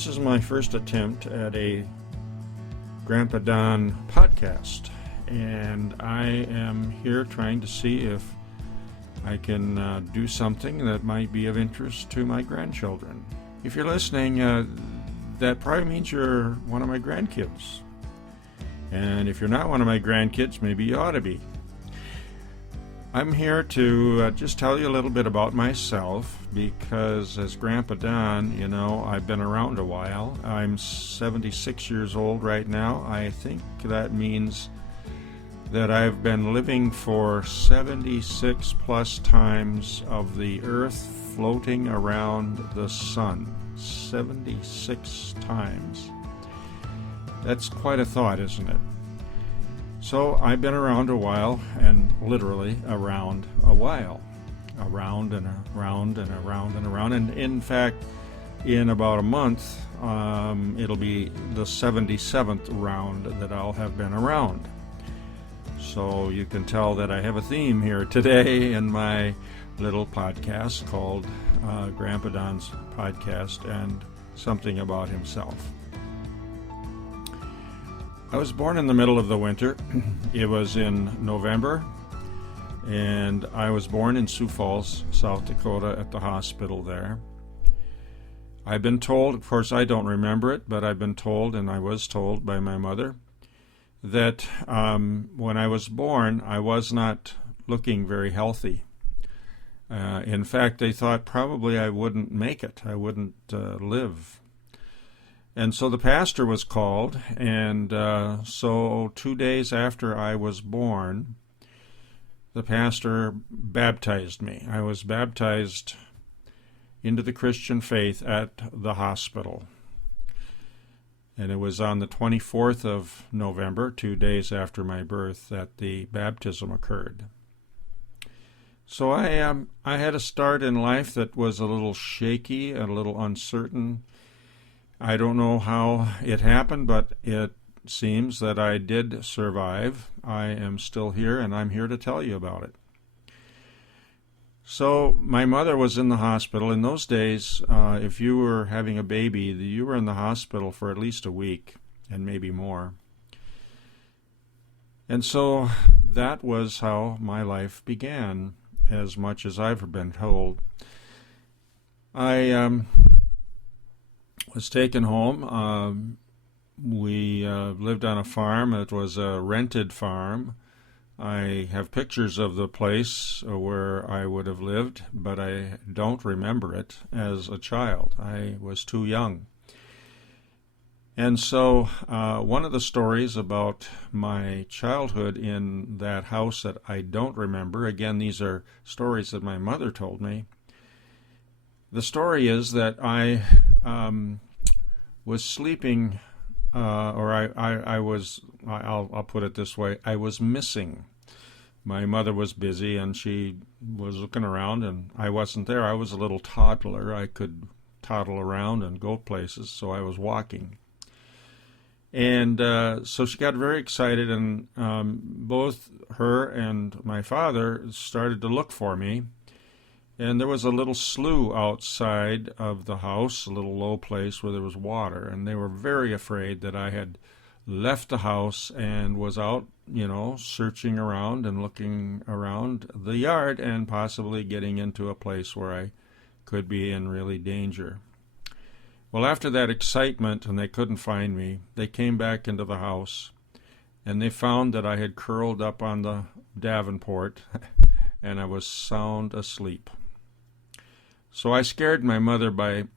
This is my first attempt at a Grandpa Don podcast, and I am here trying to see if I can do something that might be of interest to my grandchildren. If you're listening, that probably means you're one of my grandkids. And if you're not one of my grandkids, maybe you ought to be. I'm here to just tell you a little bit about myself, because as Grandpa Don, I've been around a while. I'm 76 years old right now. I think that means that I've been living for 76 plus times of the Earth floating around the sun. 76 times. That's quite a thought, isn't it? So I've been around a while, and literally around a while. Around and around and around and around. And in fact, in about a month, it'll be the 77th round that I'll have been around. So you can tell that I have a theme here today in my little podcast called Grandpa Don's Podcast and Something About Himself. I was born in the middle of the winter. It was in November, and I was born in Sioux Falls, South Dakota, at the hospital there. I've been told, of course I don't remember it, but I've been told, and I was told by my mother, that when I was born, I was not looking very healthy. In fact, they thought probably I wouldn't make it. I wouldn't live. And so the pastor was called, and so 2 days after I was born, the pastor baptized me. I was baptized into the Christian faith at the hospital. And it was on the 24th of November, 2 days after my birth, that the baptism occurred. So I had a start in life that was a little shaky, a little uncertain. I don't know how it happened, but it seems that I did survive. I am still here, and I'm here to tell you about it. So my mother was in the hospital. In those days, if you were having a baby, you were in the hospital for at least a week, and maybe more. And so that was how my life began, as much as I've been told. I was taken home. We lived on a farm. It was a rented farm. I have pictures of the place where I would have lived, but I don't remember it as a child. I was too young. And so one of the stories about my childhood in that house that I don't remember, again, these are stories that my mother told me. The story is that I was sleeping, I'll put it this way, I was missing. My mother was busy, and she was looking around, and I wasn't there. I was a little toddler. I could toddle around and go places, so I was walking. And so she got very excited, and both her and my father started to look for me. And there was a little slough outside of the house, a little low place where there was water, and they were very afraid that I had left the house and was out, searching around and looking around the yard and possibly getting into a place where I could be in really danger. Well, after that excitement, and they couldn't find me, they came back into the house, and they found that I had curled up on the Davenport, and I was sound asleep. So I scared my mother by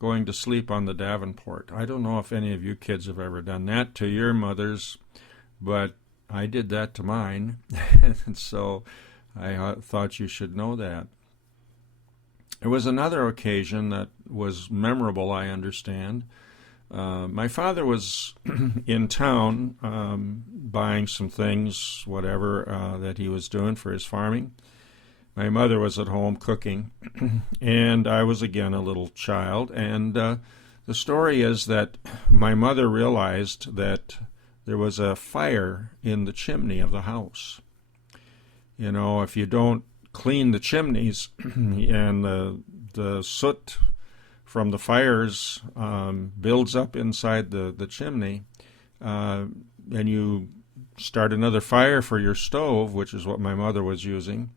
going to sleep on the Davenport. I don't know if any of you kids have ever done that to your mothers, but I did that to mine, and so I thought you should know that. There was another occasion that was memorable, I understand. My father was in town buying some things, whatever, that he was doing for his farming. My mother was at home cooking, and I was again a little child. And the story is that my mother realized that there was a fire in the chimney of the house. If you don't clean the chimneys and the soot from the fires builds up inside the chimney, and you start another fire for your stove, which is what my mother was using,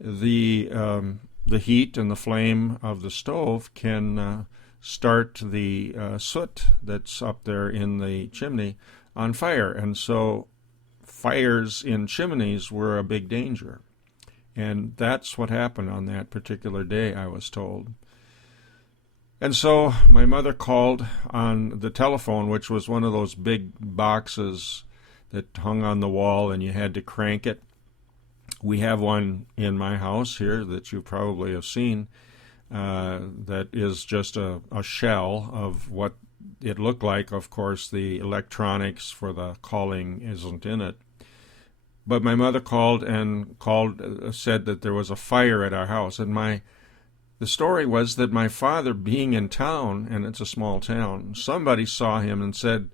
the heat and the flame of the stove can start the soot that's up there in the chimney on fire. And so fires in chimneys were a big danger. And that's what happened on that particular day, I was told. And so my mother called on the telephone, which was one of those big boxes that hung on the wall and you had to crank it. We have one in my house here that you probably have seen that is just a shell of what it looked like. Of course, the electronics for the calling isn't in it. But my mother called said that there was a fire at our house. And the story was that my father, being in town, and it's a small town, somebody saw him and said,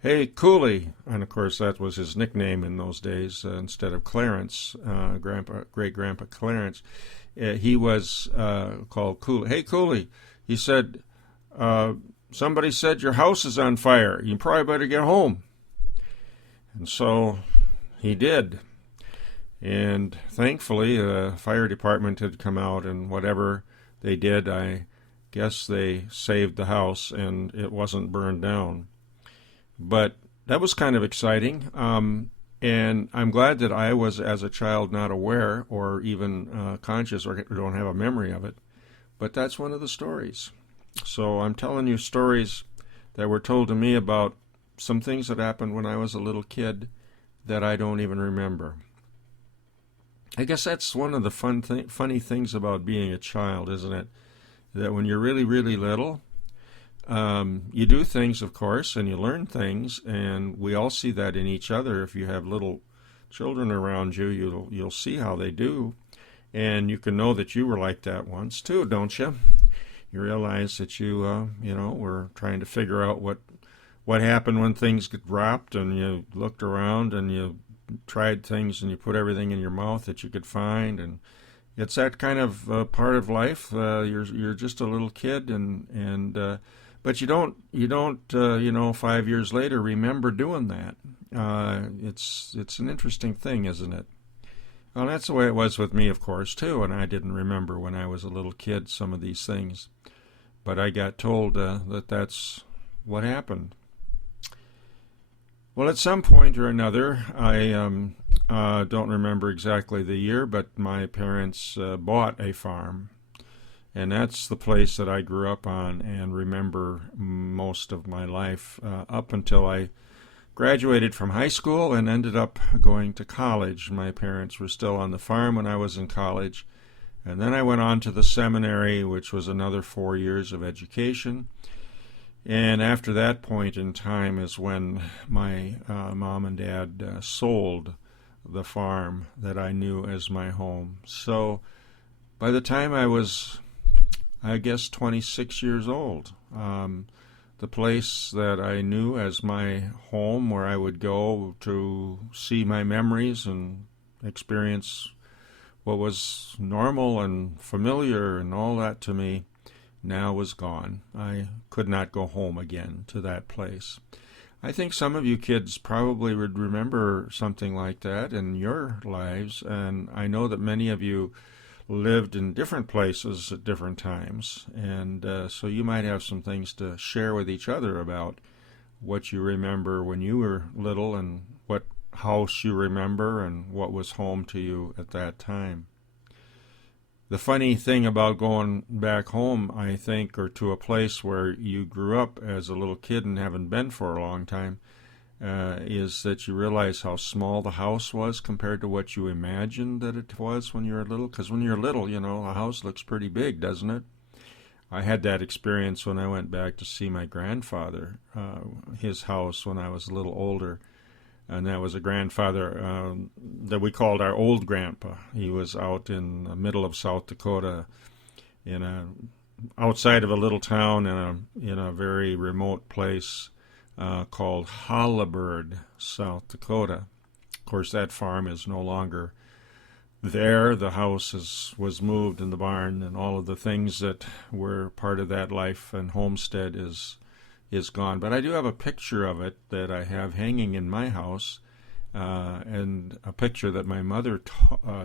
"Hey, Cooley," and of course that was his nickname in those days instead of Clarence, great-grandpa Clarence. He was called Cooley. "Hey, Cooley," he said, "somebody said your house is on fire. You probably better get home." And so he did. And thankfully, the fire department had come out, and whatever they did, I guess they saved the house and it wasn't burned down. But that was kind of exciting, and I'm glad that I was, as a child, not aware or even conscious or don't have a memory of it. But that's one of the stories. So I'm telling you stories that were told to me about some things that happened when I was a little kid that I don't even remember. I guess that's one of the funny things about being a child, isn't it? That when you're really, really little, you do things, of course, and you learn things, and we all see that in each other. If you have little children around you, you'll see how they do, and you can know that you were like that once too, don't you? You realize that you were trying to figure out what happened when things get dropped, and you looked around and you tried things and you put everything in your mouth that you could find, and it's that kind of part of life. You're just a little kid, but you don't 5 years later remember doing that. It's an interesting thing, isn't it? Well, that's the way it was with me, of course, too, and I didn't remember when I was a little kid some of these things, but I got told that's what happened. Well, at some point or another, I don't remember exactly the year, but my parents bought a farm. And that's the place that I grew up on and remember most of my life up until I graduated from high school and ended up going to college. My parents were still on the farm when I was in college. And then I went on to the seminary, which was another 4 years of education. And after that point in time is when my mom and dad sold the farm that I knew as my home. So by the time I was, I guess, 26 years old, the place that I knew as my home, where I would go to see my memories and experience what was normal and familiar and all that to me, now was gone. I could not go home again to that place. I think some of you kids probably would remember something like that in your lives, and I know that many of you lived in different places at different times, and so you might have some things to share with each other about what you remember when you were little and what house you remember and what was home to you at that time. The funny thing about going back home, I think, or to a place where you grew up as a little kid and haven't been for a long time, is that you realize how small the house was compared to what you imagined that it was when you were little. Because when you're little, a house looks pretty big, doesn't it? I had that experience when I went back to see my grandfather, his house when I was a little older. And that was a grandfather that we called our old grandpa. He was out in the middle of South Dakota, outside of a little town in a very remote place called Holabird, South Dakota. Of course, that farm is no longer there. The house was moved in the barn, and all of the things that were part of that life and homestead is gone. But I do have a picture of it that I have hanging in my house, and a picture that my mother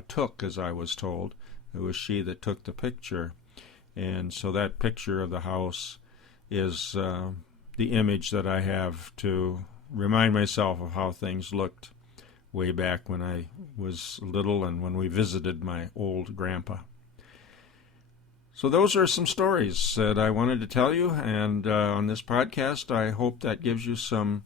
took, as I was told. It was she that took the picture. And so that picture of the house is the image that I have to remind myself of how things looked way back when I was little and when we visited my old grandpa. So those are some stories that I wanted to tell you, and on this podcast I hope that gives you some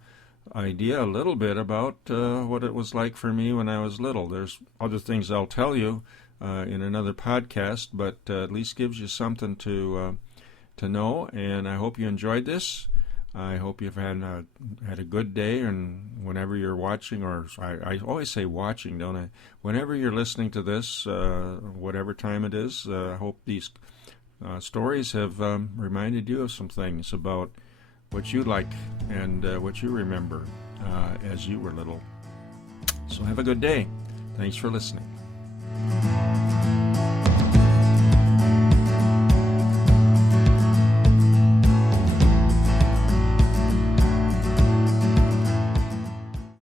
idea a little bit about what it was like for me when I was little. There's other things I'll tell you in another podcast, but at least gives you something to know, and I hope you enjoyed this. I hope you've had a good day, and whenever you're watching, or I always say watching, don't I? Whenever you're listening to this, whatever time it is, I hope these stories have reminded you of some things about what you like and what you remember as you were little. So have a good day. Thanks for listening.